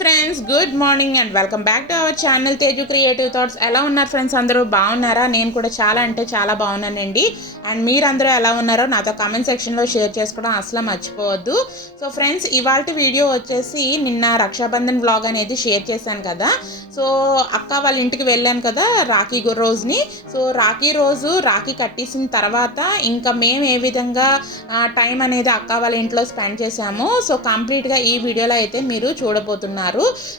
Friends, good morning and welcome back to our channel Teju creative thoughts. ఎలా ఉన్నారు friends? అందరూ బాగున్నారా? నేను కూడా చాలా అంటే చాలా బాగున్నానండి. అండ్ మీరందరూ ఎలా ఉన్నారో నాతో కామెంట్ సెక్షన్లో షేర్ చేసుకోవడం అసలు మర్చిపోవద్దు. సో ఫ్రెండ్స్, ఇవాళ వీడియో వచ్చేసి నిన్న రక్షాబంధన్ వ్లాగ్ అనేది షేర్ చేశాను కదా. సో అక్క వాళ్ళ ఇంటికి వెళ్ళాను కదా రాఖీ రోజుని. సో రాఖీ రోజు రాఖీ కట్టేసిన తర్వాత ఇంకా మేము ఏ విధంగా టైం అనేది అక్క వాళ్ళ ఇంట్లో స్పెండ్ చేసాము. సో కంప్లీట్గా ఈ వీడియోలో అయితే మీరు చూడబోతున్నారు.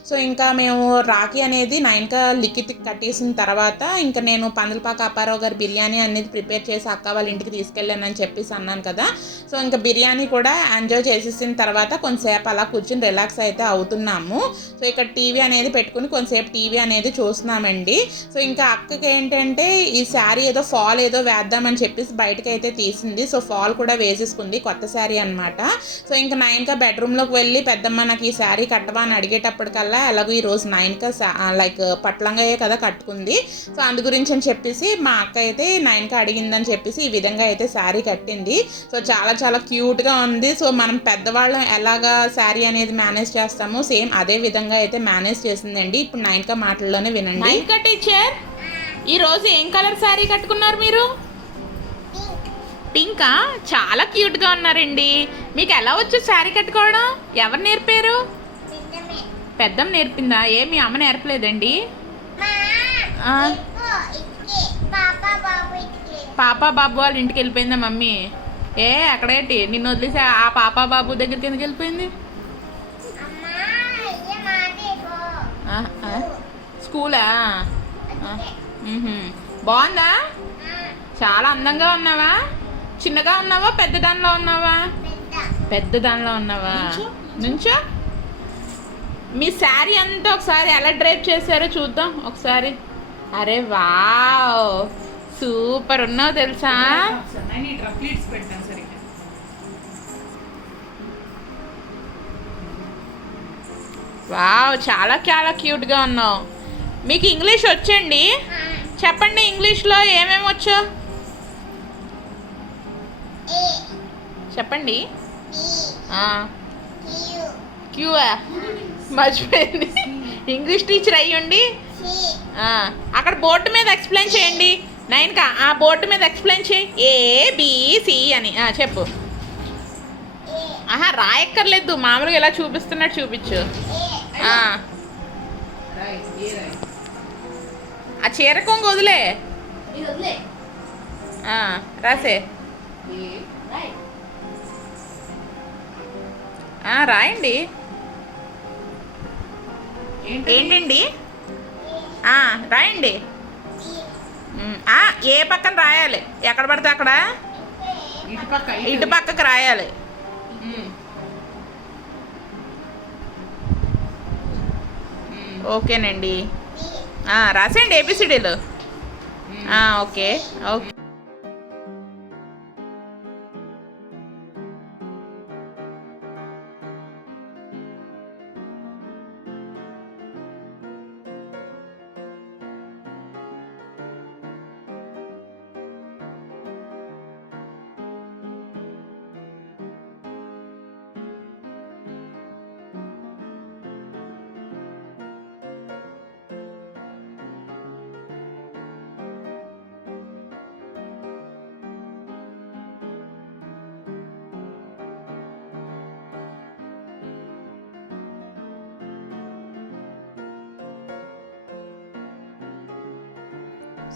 సో ఇంకా మేము రాఖీ అనేది 9కి లిఖిత్ కట్టేసిన తర్వాత ఇంకా నేను పందులపాక అప్పారావు గారి బిర్యానీ అనేది ప్రిపేర్ చేసి అక్క వాళ్ళ ఇంటికి తీసుకెళ్ళానని చెప్పేసి అన్నాను కదా. సో ఇంకా బిర్యానీ కూడా ఎంజాయ్ చేసేసిన తర్వాత కొంతసేపు అలా కూర్చొని రిలాక్స్ అయితే అవుతున్నాము. సో ఇక్కడ టీవీ అనేది పెట్టుకుని కొంతసేపు టీవీ అనేది చూస్తున్నామండి. సో ఇంకా అక్కకి ఏంటంటే ఈ శారీ ఏదో ఫాల్ ఏదో వేద్దామని చెప్పేసి బయటకు అయితే తీసింది. సో ఫాల్ కూడా వేసేసుకుంది, కొత్త శారీ అనమాట. సో ఇంకా 9కి బెడ్రూమ్లోకి వెళ్ళి పెద్దమ్మ నాకు ఈ శారీ కట్టవా అని అడిగేటప్పటికల్లా ఎలాగో ఈరోజు 9కి లైక్ పట్లంగాయే కదా కట్టుకుంది. సో అందు గురించి అని చెప్పేసి మా అక్క అయితే 9కి అడిగిందని చెప్పేసి ఈ విధంగా అయితే శారీ కట్టింది. సో చాలా చాలా క్యూట్గా ఉంది. సో మనం పెద్దవాళ్ళం ఎలాగా శారీ అనేది మేనేజ్ చేస్తామో సేమ్ అదే విధంగా అయితే మేనేజ్ చేసిందండి. ఇప్పుడు 9కి మాటల్లోనే వినండి. ఇంకా టీచర్, ఈరోజు ఏం కలర్ శారీ కట్టుకున్నారు మీరు? పింకా? చాలా క్యూట్గా ఉన్నారండి. మీకు ఎలా వచ్చు శారీ కట్టుకోవడం? ఎవరు నేర్పారు? పెద్దమ్మ నేర్పిందా? ఏ మీ అమ్మ నేర్పలేదండి? పాపా బాబు వాళ్ళ ఇంటికి వెళ్ళిపోయిందా మమ్మీ? ఏ అక్కడేంటి నిన్ను వదిలేసి ఆ పాపా బాబు దగ్గరికి ఎందుకు వెళ్ళిపోయింది? స్కూలా? బాగుందా? చాలా అందంగా ఉన్నావా? చిన్నగా ఉన్నావా పెద్ద దానిలో ఉన్నావా? పెద్ద దానిలో ఉన్నావా? నుంచో. మీ శారీ అంతా ఒకసారి ఎలా డ్రైప్ చేశారో చూద్దాం ఒకసారి. అరే వావ్, సూపర్ ఉన్నావు తెలుసా. వావ్, చాలా చాలా క్యూట్గా ఉన్నావు. మీకు ఇంగ్లీష్ వచ్చండి? చెప్పండి, ఇంగ్లీష్లో ఏమేమి వచ్చో చెప్పండి. క్యూఆ మర్చిపోయింది. ఇంగ్లీష్ టీచర్ అయ్యండి. అక్కడ బోర్డు మీద ఎక్స్ప్లెయిన్ చేయండి. 9కా ఆ బోర్డు మీద ఎక్స్ప్లెయిన్ చేయి. ఏబిసి అని చెప్పు. రాయక్కర్లేదు, మామూలుగా ఎలా చూపిస్తున్నట్టు చూపించు. ఆ చీర కొంగు వదిలే. రాసే. రాయండి. ఏంటండి? రాయండి. ఏ పక్కన రాయాలి? ఎక్కడ పడితే అక్కడ ఇటు పక్కకు రాయాలి. ఓకేనండి, రాసేయండి ఏబిసిడీలు. Okay okay.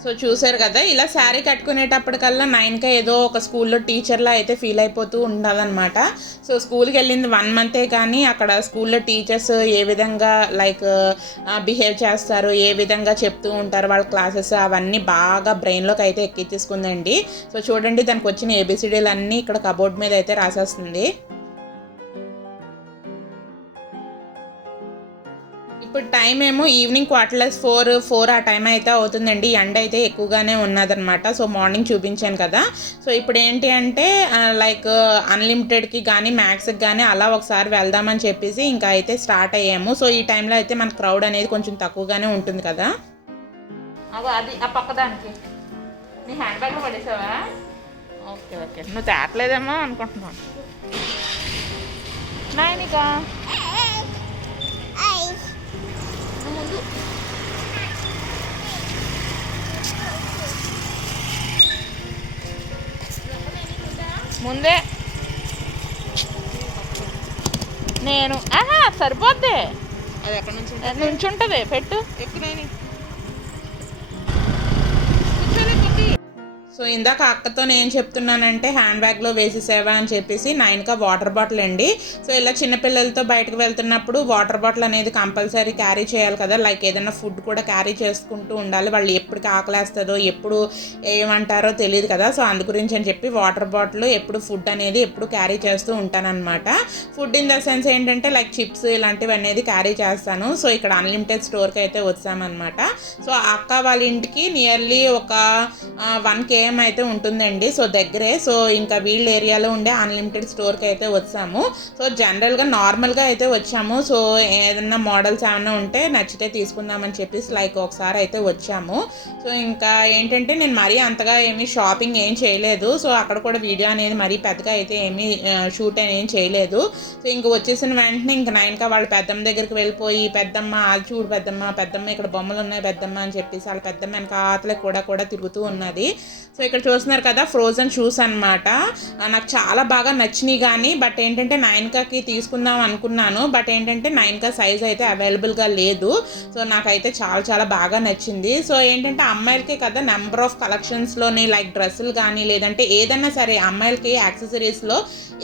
సో చూసారు కదా, ఇలా శారీ కట్టుకునేటప్పటికల్లా 9కి ఏదో ఒక స్కూల్లో టీచర్లా అయితే ఫీల్ అయిపోతూ ఉండాలన్నమాట. సో స్కూల్కి వెళ్ళింది 1 మంతే, కానీ అక్కడ స్కూల్లో టీచర్స్ ఏ విధంగా లైక్ బిహేవ్ చేస్తారు, ఏ విధంగా చెప్తూ ఉంటారు వాళ్ళ క్లాసెస్, అవన్నీ బాగా బ్రెయిన్లోకి అయితే ఎక్కించేసుకుందండి. సో చూడండి, దానికి వచ్చిన ఏబిసిడీలు అన్నీ ఇక్కడ కబోర్డ్ మీద అయితే రాసేస్తుంది. ఇప్పుడు టైం ఏమో ఈవినింగ్ 4:45 ఆ టైం అయితే అవుతుందండి. ఎండ అయితే ఎక్కువగానే ఉన్నదనమాట. సో మార్నింగ్ చూపించాను కదా. సో ఇప్పుడు ఏంటి అంటే లైక్ అన్లిమిటెడ్కి కానీ మ్యాక్స్కి కానీ అలా ఒకసారి వెళ్దామని చెప్పేసి ఇంకా అయితే స్టార్ట్ అయ్యాము. సో ఈ టైంలో అయితే మన క్రౌడ్ అనేది కొంచెం తక్కువగానే ఉంటుంది కదా. అది ఆ పక్కదానికి నీ హ్యాండ్ బ్యాగ్లో పడేసావా? ఓకే ఓకే, నువ్వు తేట్లేదేమో అనుకుంటున్నాను. నాయనిక ముందే నేను సరిపోద్ది. అది ఎక్కడ నుంచి నుంచుంటుంది, పెట్టు. ఎక్కునని సో ఇందాక అక్కతో నేను చెప్తున్నానంటే హ్యాండ్ బ్యాగ్లో వేసేసేవా అని చెప్పేసి, నైన్కా వాటర్ బాటిల్ అండి. సో ఇలా చిన్నపిల్లలతో బయటకు వెళ్తున్నప్పుడు వాటర్ బాటిల్ అనేది కంపల్సరీ క్యారీ చేయాలి కదా. లైక్ ఏదైనా ఫుడ్ కూడా క్యారీ చేసుకుంటూ ఉండాలి. వాళ్ళు ఎప్పటికి ఆకలేస్తుందో ఎప్పుడు ఏమంటారో తెలియదు కదా. సో అందు గురించి అని చెప్పి వాటర్ బాటిల్ ఎప్పుడు ఫుడ్ అనేది ఎప్పుడు క్యారీ చేస్తూ ఉంటానన్నమాట. ఫుడ్ ఇన్ ద సెన్స్ ఏంటంటే లైక్ చిప్స్ ఇలాంటివి అనేది క్యారీ చేస్తాను. సో ఇక్కడ అన్లిమిటెడ్ స్టోర్కి అయితే వచ్చామన్నమాట. సో అక్క వాళ్ళ ఇంటికి నియర్లీ ఒక 1 km అయితే ఉంటుందండి. సో దగ్గరే. సో ఇంకా వీళ్ళ ఏరియాలో ఉండే అన్లిమిటెడ్ స్టోర్కి అయితే వచ్చాము. సో జనరల్గా నార్మల్గా అయితే వచ్చాము. సో ఏదన్నా మోడల్స్ ఏమైనా ఉంటే నచ్చితే తీసుకుందామని చెప్పేసి లైక్ ఒకసారి అయితే వచ్చాము. సో ఇంకా ఏంటంటే నేను మరీ అంతగా ఏమీ షాపింగ్ ఏం చేయలేదు. సో అక్కడ కూడా వీడియో అనేది మరీ పెద్దగా అయితే ఏమీ షూట్ ఏం చేయలేదు. సో ఇంక వచ్చేసిన వెంటనే ఇంక నైన్కా వాళ్ళ పెద్దమ్మ దగ్గరికి వెళ్ళిపోయి, పెద్దమ్మ అది చూడు పెద్దమ్మ ఇక్కడ బొమ్మలు ఉన్నాయి పెద్దమ్మ అని చెప్పేసి వాళ్ళ పెద్దమ్మ వెనకాతలే కూడా తిరుగుతూ ఉన్నది. సో ఇక్కడ చూస్తున్నారు కదా ఫ్రోజన్ షూస్ అనమాట. నాకు చాలా బాగా నచ్చినాయి కానీ బట్ ఏంటంటే నైన్కాకి తీసుకుందాం అనుకున్నాను. బట్ ఏంటంటే నైన్కా సైజ్ అయితే అవైలబుల్గా లేదు. సో నాకైతే చాలా బాగా నచ్చింది. సో ఏంటంటే అమ్మాయిలకే కదా నెంబర్ ఆఫ్ కలెక్షన్స్లోని లైక్ డ్రెస్సులు కానీ లేదంటే ఏదన్నా సరే అమ్మాయిలకి యాక్సెసరీస్లో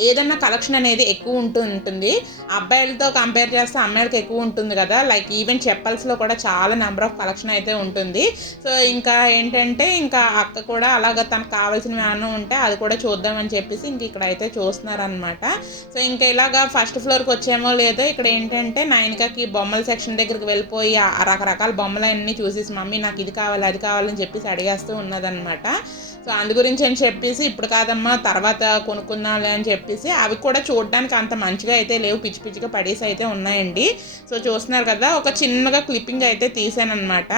ఏదన్నా కలెక్షన్ అనేది ఎక్కువ ఉంటుంది. అబ్బాయిలతో కంపేర్ చేస్తే అమ్మాయిలకి ఎక్కువ ఉంటుంది కదా. లైక్ ఈవెన్ చెప్పల్స్లో కూడా చాలా నెంబర్ ఆఫ్ కలెక్షన్ అయితే ఉంటుంది. సో ఇంకా ఏంటంటే ఇంకా అక్క కూడా అలాగ తనకు కావాల్సినవి ఏమైనా ఉంటే అది కూడా చూద్దామని చెప్పేసి ఇంక ఇక్కడ అయితే చూస్తున్నారనమాట. సో ఇంకా ఇలాగా ఫస్ట్ ఫ్లోర్కి వచ్చేమో లేదో ఇక్కడ ఏంటంటే నైన్కాకి బొమ్మల సెక్షన్ దగ్గరికి వెళ్ళిపోయి రకరకాల బొమ్మలన్నీ చూసేసి మమ్మీ నాకు ఇది కావాలి అది కావాలని చెప్పేసి అడిగేస్తూ ఉన్నదనమాట. సో అందు గురించి అని చెప్పేసి ఇప్పుడు కాదమ్మా తర్వాత కొనుక్కుందాంలే అని చెప్పేసి అవి కూడా చూడడానికి అంత మంచిగా అయితే లేవు, పిచ్చిగా పడేసి అయితే ఉన్నాయండి. సో చూస్తున్నారు కదా ఒక చిన్నగా క్లిప్పింగ్ అయితే తీసానమాట.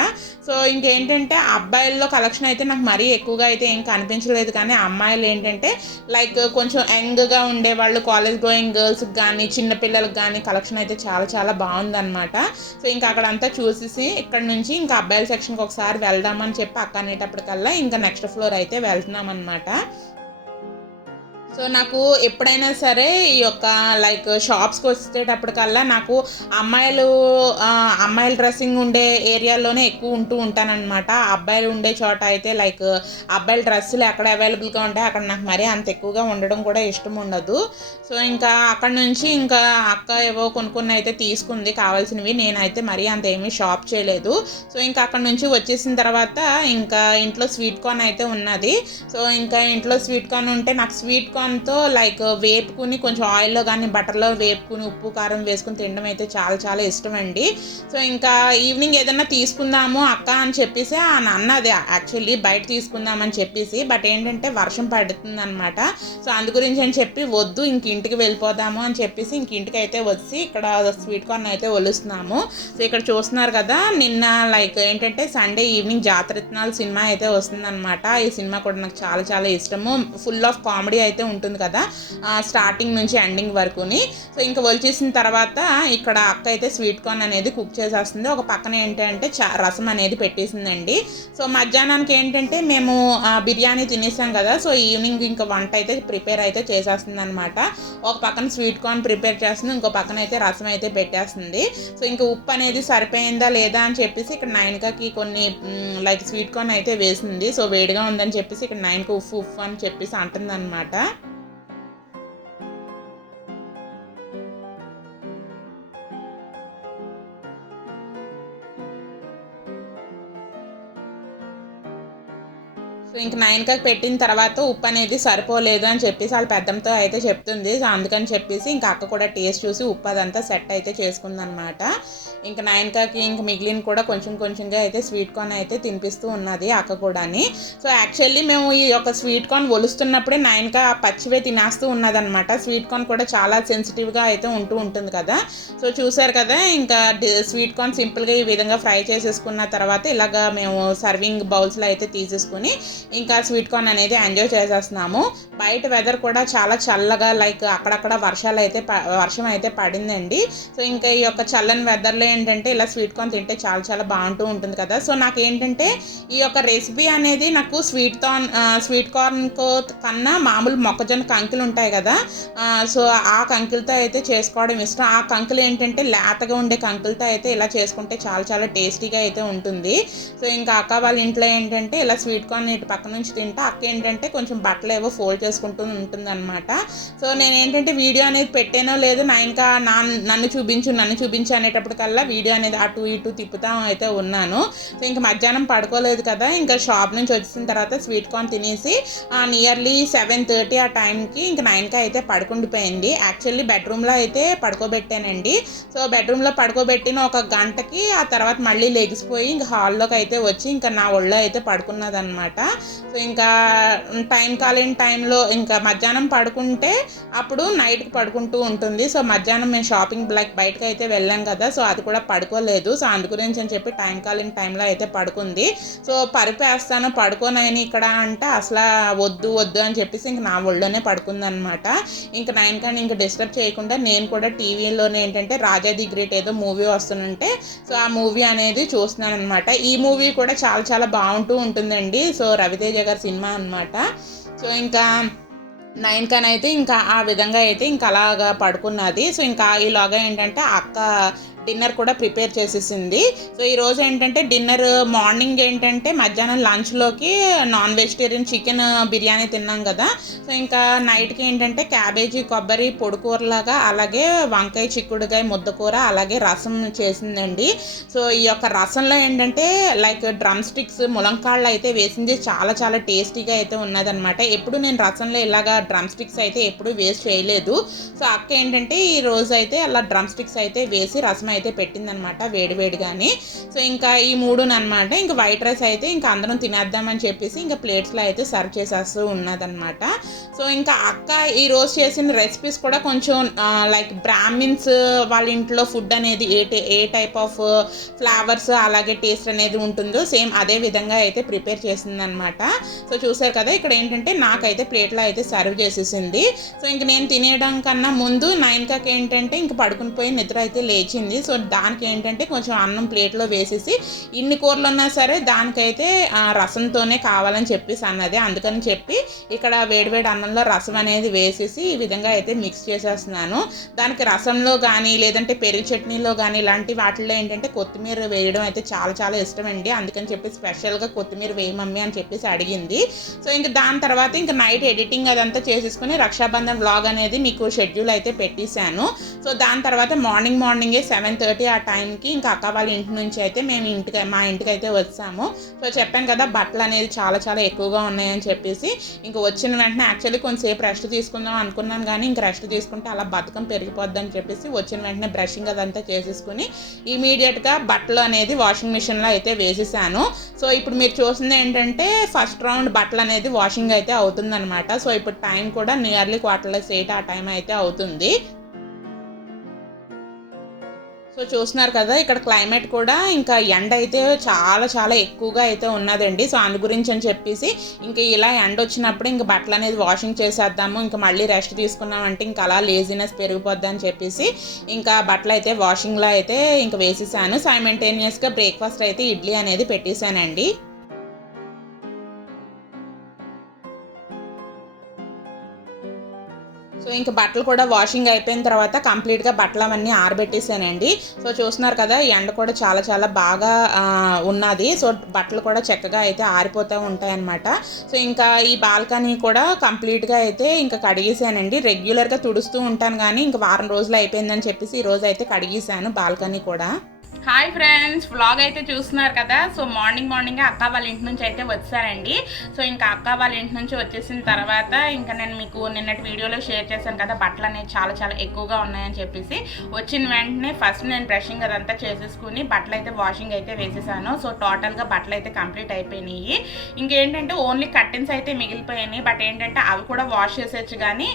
సో ఇంకేంటంటే అబ్బాయిల్లో కలెక్షన్ అయితే నాకు మరీ ఎక్కువగా అయితే ఏం కనిపించలేదు. కానీ అమ్మాయిలు ఏంటంటే లైక్ కొంచెం యంగ్గా ఉండేవాళ్ళు, కాలేజ్ గోయింగ్ గర్ల్స్కి కానీ చిన్నపిల్లలకి కానీ కలెక్షన్ అయితే చాలా బాగుందన్నమాట. సో ఇంకా అక్కడంతా చూసేసి ఇక్కడ నుంచి ఇంకా అబ్బాయిల సెక్షన్కి ఒకసారి వెళ్దామని చెప్పి అక్క అనేటప్పటికల్లా ఇంకా నెక్స్ట్ ఫ్లోర్ అయితే వెళ్తున్నాం అనమాట. సో నాకు ఎప్పుడైనా సరే ఈ యొక్క లైక్ షాప్స్కి వచ్చేటప్పటికల్లా నాకు అమ్మాయిల డ్రెస్సింగ్ ఉండే ఏరియాలోనే ఎక్కువ ఉంటానన్నమాట. అబ్బాయిలు ఉండే చోట అయితే లైక్ అబ్బాయిల డ్రెస్సులు ఎక్కడ అవైలబుల్గా ఉంటాయి అక్కడ నాకు మరీ అంత ఎక్కువగా ఉండడం కూడా ఇష్టం ఉండదు. సో ఇంకా అక్కడ నుంచి ఇంకా అక్క ఏవో కొనుక్కుని అయితే తీసుకుంది కావాల్సినవి. నేనైతే మరీ అంత ఏమీ షాప్ చేయలేదు. సో ఇంకా అక్కడ నుంచి వచ్చేసిన తర్వాత ఇంకా ఇంట్లో స్వీట్ కార్న్ అయితే ఉన్నది. సో ఇంకా ఇంట్లో స్వీట్ కార్న్ ఉంటే నాకు స్వీట్ కార్న్తో లైక్ వేపుకుని కొంచెం ఆయిల్లో కానీ బటర్లో వేపుకుని ఉప్పు కారం వేసుకుని తినడం అయితే చాలా ఇష్టం అండి. సో ఇంకా ఈవినింగ్ ఏదన్నా తీసుకుందాము అక్క అని చెప్పేసి అన్నది యాక్చువల్లీ బయట తీసుకుందామని చెప్పేసి. బట్ ఏంటంటే వర్షం పడుతుంది అనమాట. సో అందు గురించి అని చెప్పి వద్దు ఇంక ఇంటికి వెళ్ళిపోదాము అని చెప్పేసి ఇంక ఇంటికి అయితే వచ్చి ఇక్కడ స్వీట్ కార్న్ అయితే ఒలుస్తున్నాము. సో ఇక్కడ చూస్తున్నారు కదా నిన్న లైక్ ఏంటంటే సండే ఈవినింగ్ జాతరత్నాలు సినిమా అయితే వస్తుందన్నమాట. ఈ సినిమా కూడా నాకు చాలా ఇష్టము. ఫుల్ ఆఫ్ కామెడీ అయితే ఉంటుంది కదా స్టార్టింగ్ నుంచి ఎండింగ్ వరకుని. సో ఇంకా వచ్చేసిన తర్వాత ఇక్కడ అక్క అయితే స్వీట్ కార్న్ అనేది కుక్ చేసేస్తుంది. ఒక పక్కన ఏంటంటే రసం అనేది పెట్టేసిందండి. సో మధ్యాహ్నానికి ఏంటంటే మేము బిర్యానీ తినేసాం కదా. సో ఈవినింగ్ ఇంకా వంట అయితే ప్రిపేర్ అయితే చేసేస్తుంది అనమాట. ఒక పక్కన స్వీట్ కార్న్ ప్రిపేర్ చేస్తుంది, ఇంకో పక్కన అయితే రసం అయితే పెట్టేస్తుంది. సో ఇంకా ఉప్పు అనేది సరిపోయిందా లేదా అని చెప్పేసి ఇక్కడ నైన్కాకి కొన్ని లైక్ స్వీట్ కార్న్ అయితే వేసింది. సో వేడిగా ఉందని చెప్పేసి ఇక్కడ నైన్కి ఉప్పు అని చెప్పేసి అంటుంది అనమాట. సో ఇంక నైన్కాకి పెట్టిన తర్వాత ఉప్పు అనేది సరిపోలేదు అని చెప్పేసి వాళ్ళ పెద్దమ్మతో అయితే చెప్తుంది. సో అందుకని చెప్పేసి ఇంకా అక్క కూడా టేస్ట్ చూసి ఉప్పు అదంతా సెట్ అయితే చేసుకుందనమాట. ఇంకా నైన్కాకి ఇంక మిగిలిన కూడా కొంచెంగా అయితే స్వీట్ కార్న్ అయితే తినిపిస్తూ ఉన్నది అక్క కూడాని. సో యాక్చువల్లీ మేము ఈ యొక్క స్వీట్ కార్న్ ఒలుస్తున్నప్పుడే నైన్కా పచ్చివే తినేస్తూ ఉన్నదనమాట. స్వీట్ కార్న్ కూడా చాలా సెన్సిటివ్గా అయితే ఉంటుంది కదా. సో చూసారు కదా ఇంకా స్వీట్ కార్న్ సింపుల్గా ఈ విధంగా ఫ్రై చేసేసుకున్న తర్వాత ఇలాగా మేము సర్వింగ్ బౌల్స్లో అయితే తీసేసుకుని ఇంకా స్వీట్ కార్న్ అనేది ఎంజాయ్ చేసేస్తున్నాము. బయట వెదర్ కూడా చాలా చల్లగా లైక్ అక్కడక్కడ వర్షం అయితే పడిందండి. సో ఇంకా ఈ యొక్క చల్లని వెదర్లో ఏంటంటే ఇలా స్వీట్ కార్న్ తింటే చాలా చాలా బాగుంటూ ఉంటుంది కదా. సో నాకేంటంటే ఈ యొక్క రెసిపీ అనేది నాకు స్వీట్ కార్న్ కన్నా మామూలు మొక్కజొన్న కంకులు ఉంటాయి కదా, సో ఆ కంకులతో అయితే చేసుకోవడం ఇష్టం. ఆ కంకులు ఏంటంటే లేతగా ఉండే కంకులతో అయితే ఇలా చేసుకుంటే చాలా చాలా టేస్టీగా అయితే ఉంటుంది. సో ఇంకా అక్క వాళ్ళ ఇంట్లో ఏంటంటే ఇలా స్వీట్ కార్న్ ఇటు పక్క నుంచి తింటే అక్క ఏంటంటే కొంచెం బట్టలు ఏవో ఫోల్డ్ చేసుకుంటూ ఉంటుంది అనమాట. సో నేను ఏంటంటే వీడియో అనేది పెట్టానో లేదు, ఇంకా నన్ను చూపించు అనేటప్పటికల్లా వీడియో అనేది అటు ఇటు తిప్పుతా అయితే ఉన్నాను. సో ఇంకా మధ్యాహ్నం పడుకోలేదు కదా, ఇంకా షాప్ నుంచి వచ్చిన తర్వాత స్వీట్ కార్న్ తినేసి నియర్లీ 7:30 ఆ టైంకి ఇంకా 9కి అయితే పడుకుండిపోయింది. యాక్చువల్లీ బెడ్రూమ్లో అయితే పడుకోబెట్టానండి. సో బెడ్రూమ్లో పడుకోబెట్టిన ఒక గంటకి ఆ తర్వాత మళ్ళీ లెగిసిపోయి ఇంకా హాల్లోకి అయితే వచ్చి ఇంకా నా ఒళ్ళో అయితే పడుకున్నదనమాట. సో ఇంకా టైం కాలేని టైంలో ఇంకా మధ్యాహ్నం పడుకుంటే అప్పుడు నైట్కి పడుకుంటూ ఉంటుంది. సో మధ్యాహ్నం మేము షాపింగ్ బయటకు అయితే వెళ్ళాం కదా, సో అది కూడా పడుకోలేదు. సో అందు గురించి అని చెప్పి టైం కాలేని టైంలో అయితే పడుకుంది. సో పరిపేస్తాను పడుకోనని ఇక్కడ అంటే అసలు వద్దు అని చెప్పేసి ఇంక నా ఒళ్ళోనే పడుకుందనమాట. ఇంకా 9 కానీ ఇంకా డిస్టర్బ్ చేయకుండా నేను కూడా టీవీలోనే ఏంటంటే రాజా ది గ్రేట్ ఏదో మూవీ వస్తుంటే సో ఆ మూవీ అనేది చూస్తున్నాను అనమాట. ఈ మూవీ కూడా చాలా చాలా బాగుంటూ ఉంటుందండి. సో రవితేజ గారి సినిమా అనమాట. సో ఇంకా 9 కానీ అయితే ఇంకా ఆ విధంగా అయితే ఇంకా అలాగా పడుకున్నది. సో ఇంకా ఈలోగా ఏంటంటే అక్క డిన్నర్ కూడా ప్రిపేర్ చేసేసింది. సో ఈరోజు ఏంటంటే డిన్నర్ మార్నింగ్ ఏంటంటే మధ్యాహ్నం లంచ్లోకి నాన్ వెజిటేరియన్ చికెన్ బిర్యానీ తిన్నాం కదా. సో ఇంకా నైట్కి ఏంటంటే క్యాబేజీ కొబ్బరి పొడికూరలాగా, అలాగే వంకాయ చిక్కుడుకాయ ముద్దకూర, అలాగే రసం చేసిందండి. సో ఈ యొక్క రసంలో ఏంటంటే లైక్ డ్రమ్ స్టిక్స్ ములంకాళ్ళు అయితే వేసింది, చాలా చాలా టేస్టీగా అయితే ఉన్నదనమాట. ఎప్పుడు నేను రసంలో ఇలాగా డ్రమ్ స్టిక్స్ అయితే ఎప్పుడు వేస్ట్ చేయలేదు. సో అక్క ఏంటంటే ఈ రోజు అయితే అలా డ్రమ్ స్టిక్స్ అయితే వేసి రసం అయితే పెట్టిందనమాట వేడిగాని. సో ఇంకా ఈ మూడునమాట. ఇంకా వైట్ రైస్ అయితే ఇంకా అందరం తినేద్దామని చెప్పేసి ఇంకా ప్లేట్స్లో అయితే సర్వ్ చేసేస్తూ ఉన్నదనమాట. సో ఇంకా అక్క ఈ రోజు చేసిన రెసిపీస్ కూడా కొంచెం లైక్ బ్రాహ్మిన్స్ వాళ్ళ ఇంట్లో ఫుడ్ అనేది ఏ టైప్ ఆఫ్ ఫ్లేవర్స్ అలాగే టేస్ట్ అనేది ఉంటుందో సేమ్ అదే విధంగా అయితే ప్రిపేర్ చేసిందనమాట. సో చూసారు కదా, ఇక్కడ ఏంటంటే నాకైతే ప్లేట్లో అయితే సర్వ్ చేసేసింది. సో ఇంక నేను తినేయడం కన్నా ముందు 9కి ఏంటంటే ఇంక పడుకుని పోయి నిద్ర అయితే లేచింది. సో దానికి ఏంటంటే కొంచెం అన్నం ప్లేట్లో వేసేసి ఇన్ని కూరలు ఉన్నా సరే దానికైతే రసంతోనే కావాలని చెప్పేసి అన్నది. అందుకని చెప్పి ఇక్కడ వేడివేడి అన్నంలో రసం అనేది వేసేసి ఈ విధంగా అయితే మిక్స్ చేసేస్తున్నాను. దానికి రసంలో కానీ లేదంటే పెరుగు చట్నీలో కానీ ఇలాంటి వాటిల్లో ఏంటంటే కొత్తిమీర వేయడం అయితే చాలా చాలా ఇష్టం అండి. అందుకని చెప్పి స్పెషల్గా కొత్తిమీర వేయి మమ్మీ అని చెప్పేసి అడిగింది. సో ఇంకా దాని తర్వాత ఇంకా నైట్ ఎడిటింగ్ అదంతా చేసేసుకుని రక్షాబంధన్ వ్లాగ్ అనేది మీకు షెడ్యూల్ అయితే పెట్టేశాను. సో దాని తర్వాత మార్నింగే 7:30 ఆ టైంకి ఇంకా అక్క వాళ్ళ ఇంటి నుంచి అయితే మేము మా ఇంటికి అయితే వచ్చాము. సో చెప్పాను కదా బట్టలు అనేది చాలా చాలా ఎక్కువగా ఉన్నాయని చెప్పేసి ఇంకా వచ్చిన వెంటనే యాక్చువల్లీ కొంచెంసేపు రెస్ట్ తీసుకుందాం అనుకున్నాను, కానీ ఇంకా రెస్ట్ తీసుకుంటే అలా బద్ధకం పెరిగిపోద్ది అని చెప్పేసి వచ్చిన వెంటనే బ్రషింగ్ అదంతా చేసేసుకుని ఇమీడియట్గా బట్టలు అనేది వాషింగ్ మిషన్లో అయితే వేసేసాను. సో ఇప్పుడు మీరు చూసింది ఏంటంటే ఫస్ట్ రౌండ్ బట్టలు అనేది వాషింగ్ అయితే అవుతుందన్నమాట. సో ఇప్పుడు టైం కూడా నియర్లీ 7:15 ఆ టైం అయితే అవుతుంది. సో చూస్తున్నారు కదా, ఇక్కడ క్లైమేట్ కూడా ఇంకా ఎండ అయితే చాలా చాలా ఎక్కువగా అయితే ఉన్నదండి. సో అందు గురించి అని చెప్పేసి ఇంకా ఇలా ఎండ వచ్చినప్పుడు ఇంకా బట్టలు అనేది వాషింగ్ చేసేద్దాము, ఇంకా మళ్ళీ రెస్ట్ తీసుకున్నామంటే ఇంకా అలా లేజినెస్ పెరిగిపోద్ది అని చెప్పేసి ఇంకా బట్టలు అయితే వాషింగ్లో అయితే ఇంకా వేసేసాను. సైమల్టేనియస్గా బ్రేక్ఫాస్ట్ అయితే ఇడ్లీ అనేది పెట్టేశానండి. సో ఇంకా బట్టలు కూడా వాషింగ్ అయిపోయిన తర్వాత కంప్లీట్గా బట్టలు అవన్నీ ఆరబెట్టేసానండి. సో చూస్తున్నారు కదా, ఎండ కూడా చాలా చాలా బాగా ఉన్నది. సో బట్టలు కూడా చక్కగా అయితే ఆరిపోతూ ఉంటాయన్నమాట. సో ఇంకా ఈ బాల్కనీ కూడా కంప్లీట్గా అయితే ఇంకా కడిగేసానండి. రెగ్యులర్గా తుడుస్తూ ఉంటాను కానీ ఇంకా వారం రోజులు అయిపోయిందని చెప్పేసి ఈరోజు అయితే కడిగేసాను బాల్కనీ కూడా. హాయ్ ఫ్రెండ్స్, వ్లాగ్ అయితే చూస్తున్నారు కదా. సో మార్నింగే అక్క వాళ్ళ ఇంటి నుంచి అయితే వచ్చారండి. సో ఇంకా అక్క వాళ్ళ ఇంటి నుంచి వచ్చేసిన తర్వాత ఇంకా నేను మీకు నిన్నటి వీడియోలో షేర్ చేశాను కదా బట్టలు అనేవి చాలా చాలా ఎక్కువగా ఉన్నాయని చెప్పేసి. వచ్చిన వెంటనే ఫస్ట్ నేను బ్రషింగ్ అదంతా చేసేసుకుని బట్టలు అయితే వాషింగ్ అయితే వేసేసాను. సో టోటల్గా బట్టలు అయితే కంప్లీట్ అయిపోయినాయి. ఇంకేంటంటే ఓన్లీ కర్టెన్స్ అయితే మిగిలిపోయినాయి. బట్ ఏంటంటే అవి కూడా వాష్ చేసేచ్చు, కానీ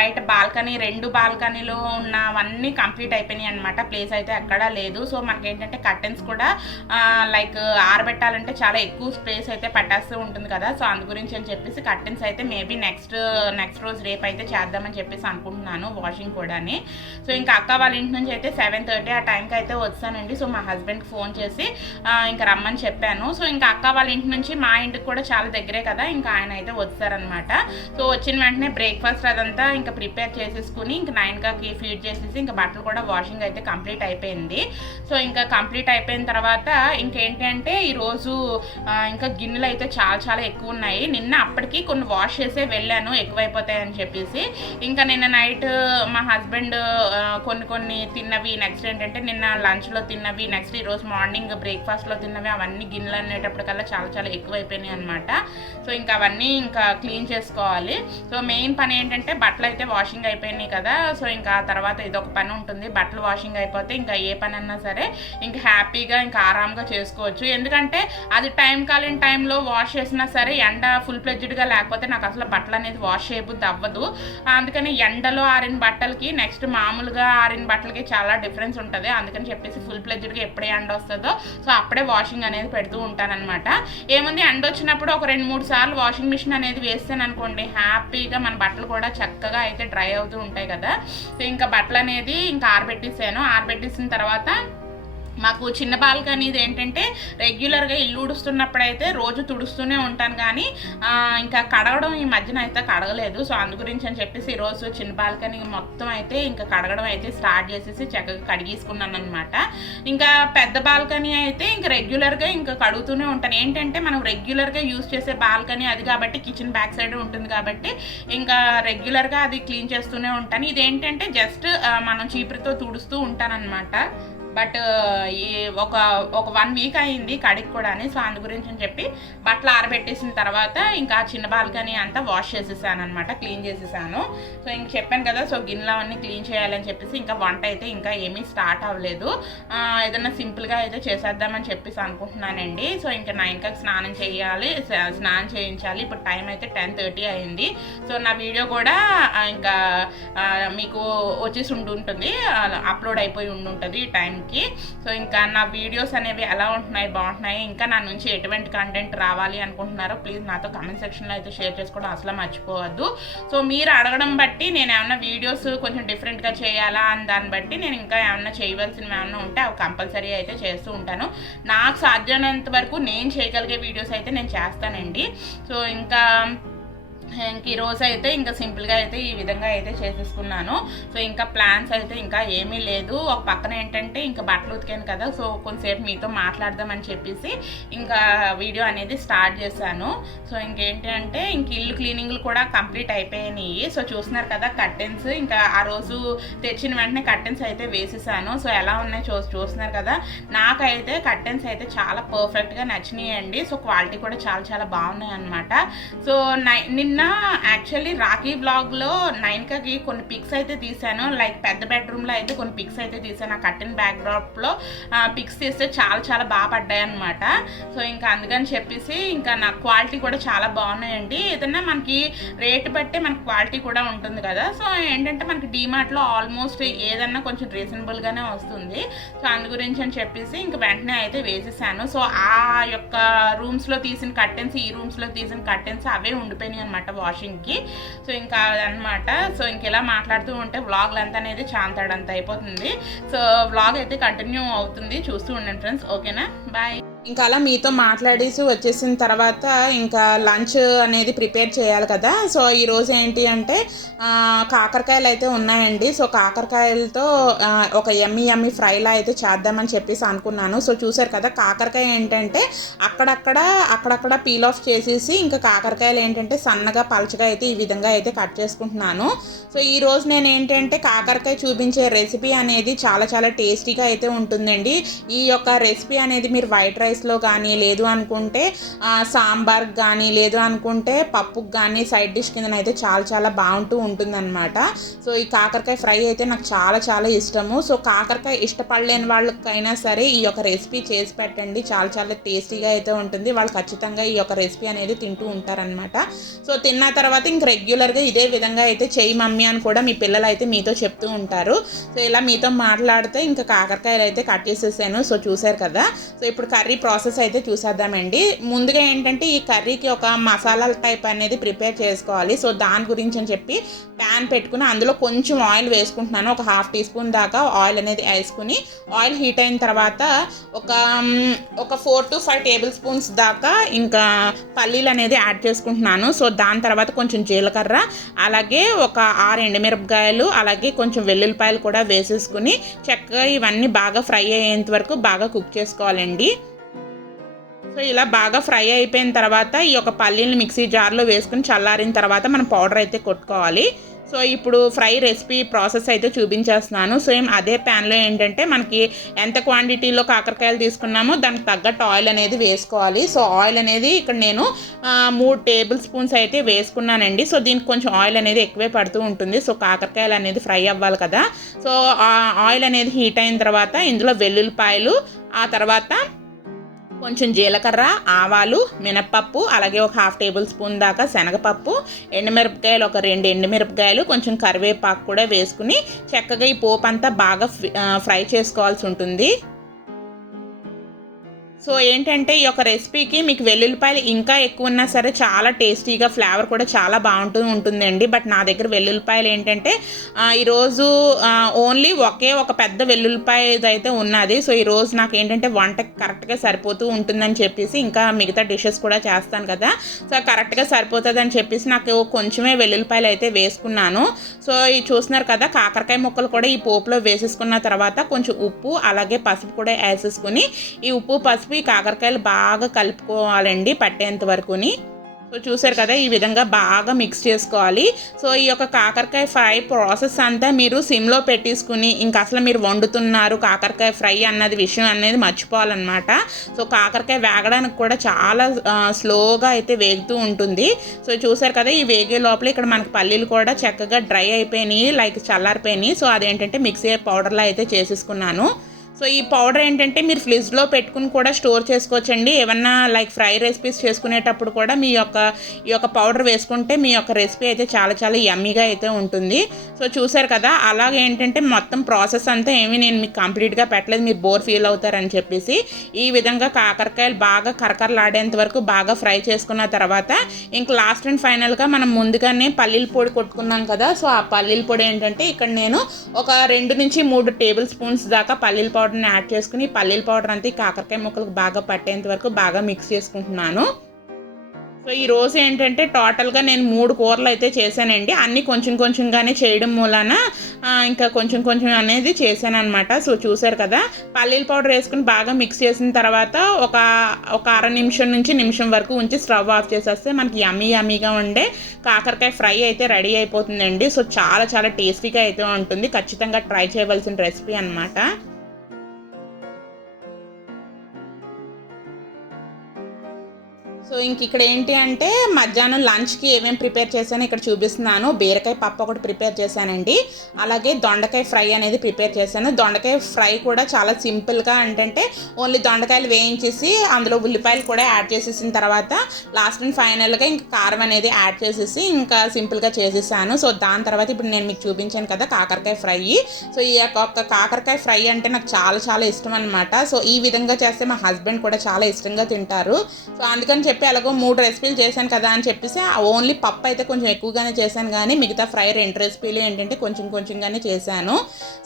బయట బాల్కనీ 2 బాల్కనీలో ఉన్నవన్నీ కంప్లీట్ అయిపోయినాయి అనమాట. ప్లేస్ అయితే ఎక్కడా లేదు. సో మన మనకేంటంటే కర్టెన్స్ కూడా లైక్ ఆరబెట్టాలంటే చాలా ఎక్కువ స్పేస్ అయితే పట్టేస్తూ ఉంటుంది కదా. సో అందు గురించి అని చెప్పేసి కర్టెన్స్ అయితే మేబీ నెక్స్ట్ రోజు రేపు అయితే చేద్దామని చెప్పేసి అనుకుంటున్నాను, వాషింగ్ కూడాని. సో ఇంకా అక్క వాళ్ళ ఇంటి నుంచి అయితే 7:30 ఆ టైంకి అయితే వచ్చానండి. సో మా హస్బెండ్కి ఫోన్ చేసి ఇంకా రమ్మని చెప్పాను. సో ఇంకా అక్క వాళ్ళ ఇంటి నుంచి మా ఇంటికి కూడా చాలా దగ్గరే కదా, ఇంకా ఆయన అయితే వచ్చారనమాట. సో వచ్చిన వెంటనే బ్రేక్ఫాస్ట్ అదంతా ఇంకా ప్రిపేర్ చేసేసుకుని ఇంకా 9కి ఫీడ్ చేసేసి ఇంకా బట్టలు కూడా వాషింగ్ అయితే కంప్లీట్ అయిపోయింది. సో ఇంకా కంప్లీట్ అయిపోయిన తర్వాత ఇంకేంటంటే ఈరోజు ఇంకా గిన్నెలు అయితే చాలా చాలా ఎక్కువ ఉన్నాయి. నిన్న అప్పటికి కొన్ని వాష్ చేసే వెళ్ళాను ఎక్కువైపోతాయని చెప్పేసి. ఇంకా నిన్న నైట్ మా హస్బెండ్ కొన్ని తిన్నవి, నెక్స్ట్ ఏంటంటే నిన్న లంచ్లో తిన్నవి, నెక్స్ట్ ఈరోజు మార్నింగ్ బ్రేక్ఫాస్ట్లో తిన్నవి, అవన్నీ గిన్నెలు అనేటప్పటికల్లా చాలా చాలా ఎక్కువైపోయినాయి అనమాట. సో ఇంకా అవన్నీ ఇంకా క్లీన్ చేసుకోవాలి. సో మెయిన్ పని ఏంటంటే బట్టలు అయితే వాషింగ్ అయిపోయినాయి కదా. సో ఇంకా తర్వాత ఇదొక పని ఉంటుంది. బట్టలు వాషింగ్ అయిపోతే ఇంకా ఏ పని అన్నా సరే ఇంకా హ్యాపీగా ఇంకా ఆరాంగా చేసుకోవచ్చు. ఎందుకంటే అది టైం కాలిన టైంలో వాష్ చేసినా సరే ఎండ ఫుల్ ఫ్లెడ్జ్డ్గా లేకపోతే నాకు అసలు బట్టలు అనేది వాష్ చేయబుద్ధి అవ్వదు. అందుకని ఎండలో ఆరిన బట్టలకి నెక్స్ట్ మామూలుగా ఆరిన బట్టలకి చాలా డిఫరెన్స్ ఉంటుంది. అందుకని చెప్పేసి ఫుల్ ఫ్లెడ్జ్డ్గా ఎప్పుడే ఎండ వస్తుందో సో అప్పుడే వాషింగ్ అనేది పెడుతూ ఉంటానన్నమాట. ఏముంది ఎండ వచ్చినప్పుడు ఒక 2-3 సార్లు వాషింగ్ మిషన్ అనేది వేస్తాను అనుకోండి, హ్యాపీగా మన బట్టలు కూడా చక్కగా అయితే డ్రై అవుతూ ఉంటాయి కదా. సో ఇంకా బట్టలు అనేది ఇంకా ఆరబెట్టేసిన తర్వాత మాకు చిన్న బాల్కనీది ఏంటంటే రెగ్యులర్గా ఇల్లు ఉడుస్తున్నప్పుడైతే రోజు తుడుస్తూనే ఉంటాను, కానీ ఇంకా కడగడం ఈ మధ్యన అయితే కడగలేదు. సో అందు గురించి అని చెప్పేసి ఈరోజు చిన్న బాల్కనీ మొత్తం అయితే ఇంకా కడగడం అయితే స్టార్ట్ చేసేసి చక్కగా కడిగేసుకున్నాను అనమాట. ఇంకా పెద్ద బాల్కనీ అయితే ఇంకా రెగ్యులర్గా ఇంకా కడుగుతూనే ఉంటాను. ఏంటంటే మనం రెగ్యులర్గా యూజ్ చేసే బాల్కనీ అది కాబట్టి కిచెన్ బ్యాక్ సైడ్ ఉంటుంది కాబట్టి ఇంకా రెగ్యులర్గా అది క్లీన్ చేస్తూనే ఉంటాను. ఇదేంటంటే జస్ట్ మనం చీపురుతో తుడుస్తూ ఉంటానన్నమాట. బట్ ఈ ఒక 1 వీక్ అయింది కడిగి కూడా. సో అందు గురించి అని చెప్పి బట్టలు ఆరబెట్టేసిన తర్వాత ఇంకా చిన్న బాల్కనీ అంతా వాష్ చేసేసాను అనమాట, క్లీన్ చేసేసాను. సో ఇంక చెప్పాను కదా, సో గిన్నెలు అవన్నీ క్లీన్ చేయాలని చెప్పేసి ఇంకా వంట అయితే ఇంకా ఏమీ స్టార్ట్ అవ్వలేదు. ఏదైనా సింపుల్గా అయితే చేసేద్దామని చెప్పేసి అనుకుంటున్నానండి. సో ఇంకా 9కి స్నానం చేయించాలి. ఇప్పుడు టైం అయితే 10:30 అయింది. సో నా వీడియో కూడా ఇంకా మీకు వచ్చేసి ఉంటుంది, అప్లోడ్ అయిపోయి ఉంటుంది ఈ టైంకి. సో ఇంకా నా వీడియోస్ అనేవి ఎలా ఉంటున్నాయి, బాగుంటున్నాయి, ఇంకా నా నుంచి ఎటువంటి కంటెంట్ రావాలి అనుకుంటున్నారో ప్లీజ్ నాతో కామెంట్ సెక్షన్లో అయితే షేర్ చేసుకోవడం అసలు మర్చిపోవద్దు. సో మీరు అడగడం బట్టి నేను ఏమన్నా వీడియోస్ కొంచెం డిఫరెంట్గా చేయాలా అని దాన్ని బట్టి నేను ఇంకా ఏమన్నా చేయవలసినవి ఏమన్నా ఉంటే అవి కంపల్సరీ అయితే చేస్తూ ఉంటాను. నాకు సాధ్యమైనంత వరకు నేను చేయగలిగే వీడియోస్ అయితే నేను చేస్తానండి. సో ఇంకా ఈరోజు అయితే ఇంకా సింపుల్గా అయితే ఈ విధంగా అయితే చేసేసుకున్నాను. సో ఇంకా ప్లాన్స్ అయితే ఇంకా ఏమీ లేదు. ఒక పక్కన ఏంటంటే ఇంకా బట్టలు ఉతికాను కదా, సో కొంతసేపు మీతో మాట్లాడదామని చెప్పేసి ఇంకా వీడియో అనేది స్టార్ట్ చేశాను. సో ఇంకేంటి అంటే ఇంక ఇల్లు క్లీనింగ్లు కూడా కంప్లీట్ అయిపోయినాయి. సో చూస్తున్నారు కదా కర్టెన్స్, ఇంకా ఆ రోజు తెచ్చిన వెంటనే కర్టెన్స్ అయితే వేసేసాను. సో ఎలా ఉన్నాయి చూస్తున్నారు కదా. నాకైతే కర్టెన్స్ అయితే చాలా పర్ఫెక్ట్గా నచ్చినాయండి. సో క్వాలిటీ కూడా చాలా చాలా బాగున్నాయి అనమాట. సో నిన్న యాక్చువల్లీ రాఖీ వ్లాగ్లో 9కి కొన్ని పిక్స్ అయితే తీసాను, లైక్ పెద్ద బెడ్రూమ్లో అయితే కొన్ని పిక్స్ అయితే తీసాను. ఆ కర్టెన్ బ్యాక్ డ్రాప్లో పిక్స్ తీస్తే చాలా చాలా బాగా పడ్డాయి అనమాట. సో ఇంకా అందుకని చెప్పేసి ఇంకా నా క్వాలిటీ కూడా చాలా బాగున్నాయండి. ఏదన్నా మనకి రేటు బట్టే మనకి క్వాలిటీ కూడా ఉంటుంది కదా. సో ఏంటంటే మనకి డీమార్ట్లో ఆల్మోస్ట్ ఏదన్నా కొంచెం రీజనబుల్గానే వస్తుంది. సో అందు గురించి అని చెప్పేసి ఇంక వెంటనే అయితే వేసేసాను. సో ఆ యొక్క రూమ్స్లో తీసిన కర్టెన్స్, ఈ రూమ్స్లో తీసిన కర్టెన్స్ అవే ఉండిపోయినాయి అనమాట వాషింగ్కి. సో ఇంకా అదనమాట. సో ఇంక ఇలా మాట్లాడుతూ ఉంటే వ్లాగ్లు అంతా అనేది చాంతాడంత అయిపోతుంది. సో వ్లాగ్ అయితే కంటిన్యూ అవుతుంది, చూస్తూ ఉండండి ఫ్రెండ్స్. ఓకేనా, బాయ్. ఇంకా అలా మీతో మాట్లాడేసి వచ్చేసిన తర్వాత ఇంకా లంచ్ అనేది ప్రిపేర్ చేయాలి కదా. సో ఈరోజు ఏంటి అంటే కాకరకాయలు అయితే ఉన్నాయండి. సో కాకరకాయలతో ఒక యమ్మీ ఫ్రైలా అయితే చేద్దామని చెప్పేసి అనుకున్నాను. సో చూసారు కదా, కాకరకాయ ఏంటంటే అక్కడక్కడ పీల్ ఆఫ్ చేసేసి ఇంకా కాకరకాయలు ఏంటంటే సన్నగా పలచగా అయితే ఈ విధంగా అయితే కట్ చేసుకుంటున్నాను. సో ఈరోజు నేను ఏంటంటే కాకరకాయ చూపించే రెసిపీ అనేది చాలా చాలా టేస్టీగా అయితే ఉంటుందండి. ఈ యొక్క రెసిపీ అనేది మీరు వైట్ రైస్ రైస్లో కానీ, లేదు అనుకుంటే సాంబార్కి కానీ, లేదు అనుకుంటే పప్పుకి కానీ సైడ్ డిష్ కిందనైతే చాలా చాలా బాగుంటూ ఉంటుందన్నమాట. సో ఈ కాకరకాయ ఫ్రై అయితే నాకు చాలా చాలా ఇష్టము. సో కాకరకాయ ఇష్టపడలేని వాళ్ళకైనా సరే ఈ యొక్క రెసిపీ చేసి పెట్టండి, చాలా చాలా టేస్టీగా అయితే ఉంటుంది. వాళ్ళు ఖచ్చితంగా ఈ యొక్క రెసిపీ అనేది తింటూ ఉంటారనమాట. సో తిన్న తర్వాత ఇంక రెగ్యులర్గా ఇదే విధంగా అయితే చెయ్యి మమ్మీ అని కూడా మీ పిల్లలు అయితే మీతో చెప్తూ ఉంటారు. సో ఇలా మీతో మాట్లాడితే ఇంకా కాకరకాయలు అయితే కట్ చేసేసాను. సో చూసారు కదా. సో ఇప్పుడు కర్రీ ప్రాసెస్ అయితే చూసేద్దామండి. ముందుగా ఏంటంటే ఈ కర్రీకి ఒక మసాలా టైప్ అనేది ప్రిపేర్ చేసుకోవాలి. సో దాని గురించి అని చెప్పి ప్యాన్ పెట్టుకుని అందులో కొంచెం ఆయిల్ వేసుకుంటున్నాను. ఒక 1/2 టీ స్పూన్ దాకా ఆయిల్ అనేది వేసుకుని ఆయిల్ హీట్ అయిన తర్వాత ఒక 4 to 5 టేబుల్ స్పూన్స్ దాకా ఇంకా పల్లీలు అనేది యాడ్ చేసుకుంటున్నాను. సో దాని తర్వాత కొంచెం జీలకర్ర, అలాగే ఒక 6 ఎండుమిరపకాయలు, అలాగే కొంచెం వెల్లుల్లిపాయలు కూడా వేసేసుకుని చక్కగా ఇవన్నీ బాగా ఫ్రై అయ్యేంత వరకు బాగా కుక్ చేసుకోవాలండి. సో ఇలా బాగా ఫ్రై అయిపోయిన తర్వాత ఈ యొక్క పల్లీని మిక్సీ జార్లో వేసుకుని చల్లారిన తర్వాత మనం పౌడర్ అయితే కొట్టుకోవాలి. సో ఇప్పుడు ఫ్రై రెసిపీ ప్రాసెస్ అయితే చూపించేస్తున్నాను. సేమ్ అదే ప్యాన్లో ఏంటంటే మనకి ఎంత క్వాంటిటీలో కాకరకాయలు తీసుకున్నామో దానికి తగ్గట్టు ఆయిల్ అనేది వేసుకోవాలి. సో ఆయిల్ అనేది ఇక్కడ నేను 3 టేబుల్ స్పూన్స్ అయితే వేసుకున్నానండి. సో దీనికి కొంచెం ఆయిల్ అనేది ఎక్కువే పడుతూ ఉంటుంది. సో కాకరకాయలు అనేది ఫ్రై అవ్వాలి కదా. సో ఆయిల్ అనేది హీట్ అయిన తర్వాత ఇందులో వెల్లుల్లిపాయలు, ఆ తర్వాత కొంచెం జీలకర్ర, ఆవాలు, మినప్పప్పు, అలాగే ఒక 1/2 టేబుల్ స్పూన్ దాకా శనగపప్పు, ఎండుమిరపకాయలు ఒక 2 ఎండుమిరపకాయలు, కొంచెం కరివేపాకు కూడా వేసుకుని చక్కగా ఈ పోపు అంతా బాగా ఫ్రై చేసుకోవాల్సి ఉంటుంది. సో ఏంటంటే ఈ యొక్క రెసిపీకి మీకు వెల్లుల్లిపాయలు ఇంకా ఎక్కువ ఉన్నా సరే చాలా టేస్టీగా ఫ్లేవర్ కూడా చాలా బాగుంటూ ఉంటుందండి. బట్ నా దగ్గర వెల్లుల్లిపాయలు ఏంటంటే ఈరోజు ఓన్లీ ఒక పెద్ద వెల్లుల్లిపాయ అయితే ఉన్నది. సో ఈరోజు నాకు ఏంటంటే వంట కరెక్ట్గా సరిపోతూ ఉంటుందని చెప్పేసి ఇంకా మిగతా డిషెస్ కూడా చేస్తాను కదా. సో కరెక్ట్గా సరిపోతుంది అని చెప్పేసి నాకు కొంచెమే వెల్లుల్లిపాయలు అయితే వేసుకున్నాను. సో ఇది చూస్తున్నారు కదా, కాకరకాయ ముక్కలు కూడా ఈ పోపులో వేసేసుకున్న తర్వాత కొంచెం ఉప్పు అలాగే పసుపు కూడా వేసేసుకుని ఈ ఉప్పు పసుపు ఈ కాకరకాయలు బాగా కలుపుకోవాలండి పట్టేంత వరకుని. సో చూసారు కదా, ఈ విధంగా బాగా మిక్స్ చేసుకోవాలి. సో ఈ యొక్క కాకరకాయ ఫ్రై ప్రాసెస్ అంతా మీరు సిమ్లో పెట్టేసుకుని ఇంకా అసలు మీరు వండుతున్నారు కాకరకాయ ఫ్రై అన్నది విషయం అనేది మర్చిపోవాలన్నమాట. సో కాకరకాయ వేగడానికి కూడా చాలా స్లోగా అయితే వేగుతూ ఉంటుంది. సో చూసారు కదా, ఈ వేగే లోపల ఇక్కడ మనకి పల్లీలు కూడా చక్కగా డ్రై అయిపోయినాయి, లైక్ చల్లారిపోయినాయి. సో అదేంటంటే మిక్సీ పౌడర్లో అయితే చేసేసుకున్నాను. సో ఈ పౌడర్ ఏంటంటే మీరు ఫ్రిడ్జ్లో పెట్టుకుని కూడా స్టోర్ చేసుకోవచ్చండి. ఏమన్నా లైక్ ఫ్రై రెసిపీస్ చేసుకునేటప్పుడు కూడా ఈ యొక్క పౌడర్ వేసుకుంటే మీ యొక్క రెసిపీ అయితే చాలా చాలా యమ్మీగా అయితే ఉంటుంది. సో చూసారు కదా, అలాగే ఏంటంటే మొత్తం ప్రాసెస్ అంతా ఏమీ నేను మీకు కంప్లీట్గా పెట్టలేదు, మీరు బోర్ ఫీల్ అవుతారని చెప్పేసి ఈ విధంగా కాకరకాయలు బాగా కరకరలాడేంత వరకు బాగా ఫ్రై చేసుకున్న తర్వాత ఇంక లాస్ట్ అండ్ ఫైనల్గా మనం ముందుగానే పల్లీల పొడి కొట్టుకున్నాం కదా. సో ఆ పల్లీల పొడి ఏంటంటే ఇక్కడ నేను ఒక 2 నుంచి 3 టేబుల్ స్పూన్స్ దాకా పల్లీల పౌడర్ని యాడ్ చేసుకుని పల్లీల పౌడర్ అంతా కాకరకాయ ముక్కలకు బాగా పట్టేంత వరకు బాగా మిక్స్ చేసుకుంటున్నాను. సో ఈరోజు ఏంటంటే టోటల్గా నేను 3 కూరలు అయితే చేశానండి. అన్నీ కొంచెం కొంచెంగానే చేయడం మూలాన ఇంకా కొంచెం కొంచెం అనేది చేశాను అనమాట. సో చూసారు కదా, పల్లీల పౌడర్ వేసుకుని బాగా మిక్స్ చేసిన తర్వాత ఒక అర నిమిషం నుంచి నిమిషం వరకు ఉంచి స్టవ్ ఆఫ్ చేసేస్తే మనకి యమ్మీగా ఉండే కాకరకాయ ఫ్రై అయితే రెడీ అయిపోతుందండి. సో చాలా చాలా టేస్టీగా అయితే ఉంటుంది. ఖచ్చితంగా ట్రై చేయవలసిన రెసిపీ అనమాట. సో ఇంక ఇక్కడ ఏంటి అంటే మధ్యాహ్నం లంచ్కి ఏమేమి ప్రిపేర్ చేశానో ఇక్కడ చూపిస్తున్నాను. బీరకాయ పప్పు ఒకటి ప్రిపేర్ చేశానండి, అలాగే దొండకాయ ఫ్రై అనేది ప్రిపేర్ చేశాను. దొండకాయ ఫ్రై కూడా చాలా సింపుల్గా ఏంటంటే ఓన్లీ దొండకాయలు వేయించేసి అందులో ఉల్లిపాయలు కూడా యాడ్ చేసేసిన తర్వాత లాస్ట్ అండ్ ఫైనల్గా ఇంకా కారం అనేది యాడ్ చేసేసి ఇంకా సింపుల్గా చేసేసాను. సో దాని తర్వాత ఇప్పుడు నేను మీకు చూపించాను కదా కాకరకాయ ఫ్రై. సో ఈ యొక్క కాకరకాయ ఫ్రై అంటే నాకు చాలా చాలా ఇష్టం అనమాట. సో ఈ విధంగా చేస్తే మా హస్బెండ్ కూడా చాలా ఇష్టంగా తింటారు. సో అందుకని చెప్పి అలాగో 3 రెసిపీలు చేశాను కదా అని చెప్పేసి ఓన్లీ పప్పు అయితే కొంచెం ఎక్కువగానే చేశాను, కానీ మిగతా ఫ్రై 2 రెసిపీలు ఏంటంటే కొంచెంగానే చేశాను.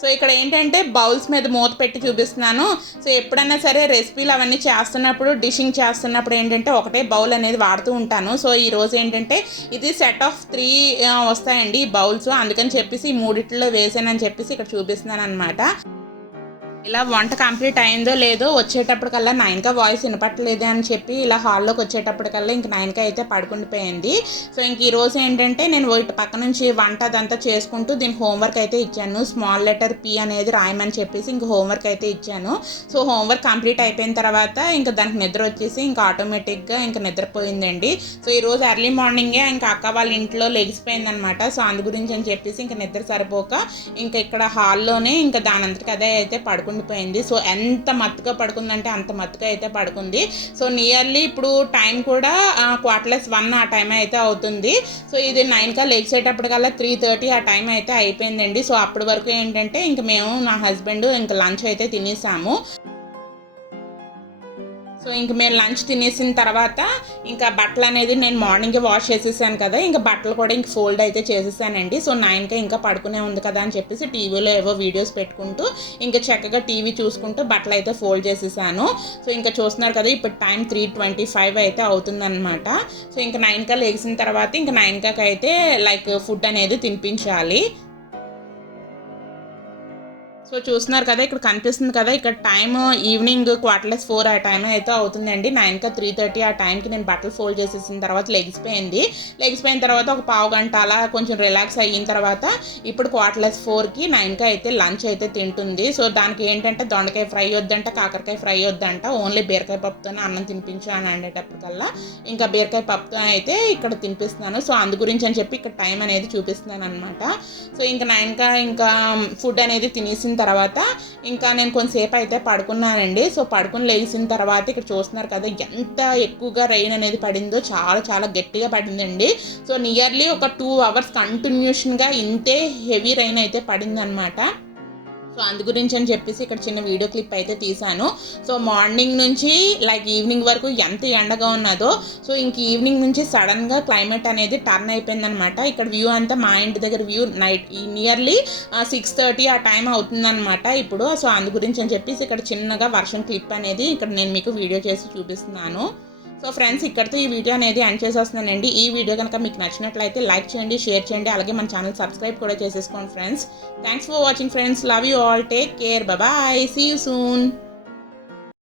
సో ఇక్కడ ఏంటంటే బౌల్స్ మీద మూత పెట్టి చూపిస్తున్నాను. సో ఎప్పుడైనా సరే రెసిపీలు అవన్నీ చేస్తున్నప్పుడు డిషింగ్ చేస్తున్నప్పుడు ఏంటంటే ఒకటే బౌల్ అనేది వాడుతూ ఉంటాను. సో ఈరోజు ఏంటంటే ఇది సెట్ ఆఫ్ 3 వస్తాయండి ఈ బౌల్స్, అందుకని చెప్పేసి ఈ 3 వేసానని చెప్పేసి ఇక్కడ చూపిస్తున్నాను అనమాట. ఇలా వంట కంప్లీట్ అయిందో లేదో వచ్చేటప్పటికల్లా 9కా వాయిస్ వినపట్టలేదు అని చెప్పి ఇలా హాల్లోకి వచ్చేటప్పటికల్లా ఇంక 9కా అయితే పడుకుండిపోయింది. సో ఇంక ఈరోజు ఏంటంటే నేను ఇటు పక్క నుంచి వంట అదంతా చేసుకుంటూ దీనికి హోంవర్క్ అయితే ఇచ్చాను. స్మాల్ లెటర్ పి అనేది రాయమని చెప్పేసి ఇంక హోంవర్క్ అయితే ఇచ్చాను. సో హోంవర్క్ కంప్లీట్ అయిపోయిన తర్వాత ఇంకా దానికి నిద్ర వచ్చేసి ఇంకా ఆటోమేటిక్గా ఇంకా నిద్రపోయిందండి. సో ఈరోజు ఎర్లీ మార్నింగే ఇంకా అక్క వాళ్ళ ఇంట్లో లెగిసిపోయిందనమాట. సో అందు గురించి అని చెప్పేసి ఇంకా నిద్ర సరిపోక ఇంకా ఇక్కడ హాల్లోనే ఇంకా దానంతటికి అదే అయితే పడుకుండిపోయింది. సో ఎంత మత్తుగా పడుకుందంటే అంత మత్తుగా అయితే పడుకుంది. సో నియర్లీ ఇప్పుడు టైం కూడా 1:15 ఆ టైం అయితే అవుతుంది. సో ఇది 9కా లేచేటప్పటికల్లా 3:30 ఆ టైం అయితే అయిపోయిందండి. సో అప్పటి వరకు ఏంటంటే ఇంక మేము నా హస్బెండ్ ఇంకా లంచ్ అయితే తినేసాము. సో ఇంక మేము లంచ్ తినేసిన తర్వాత ఇంకా బట్టలు అనేది నేను మార్నింగే వాష్ చేసేసాను కదా, ఇంకా బట్టలు కూడా ఇంక ఫోల్డ్ అయితే చేసేసానండి. సో 9కే ఇంకా పడుకునే ఉంది కదా అని చెప్పేసి టీవీలో ఏవో వీడియోస్ పెట్టుకుంటూ ఇంకా చక్కగా టీవీ చూసుకుంటూ బట్టలు అయితే ఫోల్డ్ చేసేసాను. సో ఇంకా చూస్తున్నారు కదా ఇప్పుడు టైం 3:25 అయితే అవుతుందన్నమాట. సో ఇంకా 9కా లేచిన తర్వాత ఇంకా 9కా అయితే లైక్ ఫుడ్ అనేది తినిపించాలి. సో చూస్తున్నారు కదా ఇక్కడ కనిపిస్తుంది కదా, ఇక్కడ టైమ్ ఈవినింగ్ 4:15 ఆ టైం అయితే అవుతుందండి. 9కా 3:30 ఆ టైంకి నేను బట్టలు ఫోల్డ్ చేసేసిన తర్వాత లెగిసిపోయిన తర్వాత ఒక పావు గంట అలా కొంచెం రిలాక్స్ అయిన తర్వాత ఇప్పుడు 4:15కి 9కా అయితే లంచ్ అయితే తింటుంది. సో దానికి ఏంటంటే దొండకాయ ఫ్రై వద్దంట, కాకరకాయ ఫ్రై వద్దంట, ఓన్లీ బీరకాయ పప్పుతోనే అన్నం తినిపించు అని అనేటప్పటికల్లా ఇంకా బీరకాయ పప్పుతో అయితే ఇక్కడ తినిపిస్తున్నాను. సో అందు గురించి అని చెప్పి ఇక్కడ టైం అనేది చూపిస్తున్నాను అనమాట. సో ఇంకా 9కా ఇంకా ఫుడ్ అనేది తినేసిన తర్వాత ఇంకా నేను కొంతసేపు అయితే పడుకున్నానండి. సో పడుకుని లేచిన తర్వాత ఇక్కడ చూస్తున్నారు కదా ఎంత ఎక్కువగా రెయిన్ అనేది పడిందో, చాలా చాలా గట్టిగా పడిందండి. సో నియర్లీ ఒక 2 అవర్స్ కంటిన్యూషన్గా ఇంతే హెవీ రెయిన్ అయితే పడిందనమాట. సో అందు గురించి అని చెప్పేసి ఇక్కడ చిన్న వీడియో క్లిప్ అయితే తీశాను. సో మార్నింగ్ నుంచి లైక్ ఈవినింగ్ వరకు ఎంత ఎండగా ఉన్నదో, సో ఇంక ఈవినింగ్ నుంచి సడన్గా క్లైమేట్ అనేది టర్న్ అయిపోయిందనమాట. ఇక్కడ వ్యూ అంతా మా ఇంటి దగ్గర వ్యూ నైట్ నియర్లీ 6:30 ఆ టైం అవుతుందన్నమాట ఇప్పుడు. సో అందు గురించి అని చెప్పేసి ఇక్కడ చిన్నగా వర్షం క్లిప్ అనేది ఇక్కడ నేను మీకు వీడియో చేసి చూపిస్తున్నాను. సో ఫ్రెండ్స్ ఇక్కడితో ఈ వీడియో అనేది ఎండ్ చేసేస్తున్నానండి. ఈ వీడియో కనుక మీకు నచ్చినట్లయితే లైక్ చేయండి, షేర్ చేయండి, అలాగే మన ఛానల్ సబ్స్క్రైబ్ కూడా చేసేసుకోండి friends. Thanks for watching friends. Love you all. Take care. Bye. See you soon.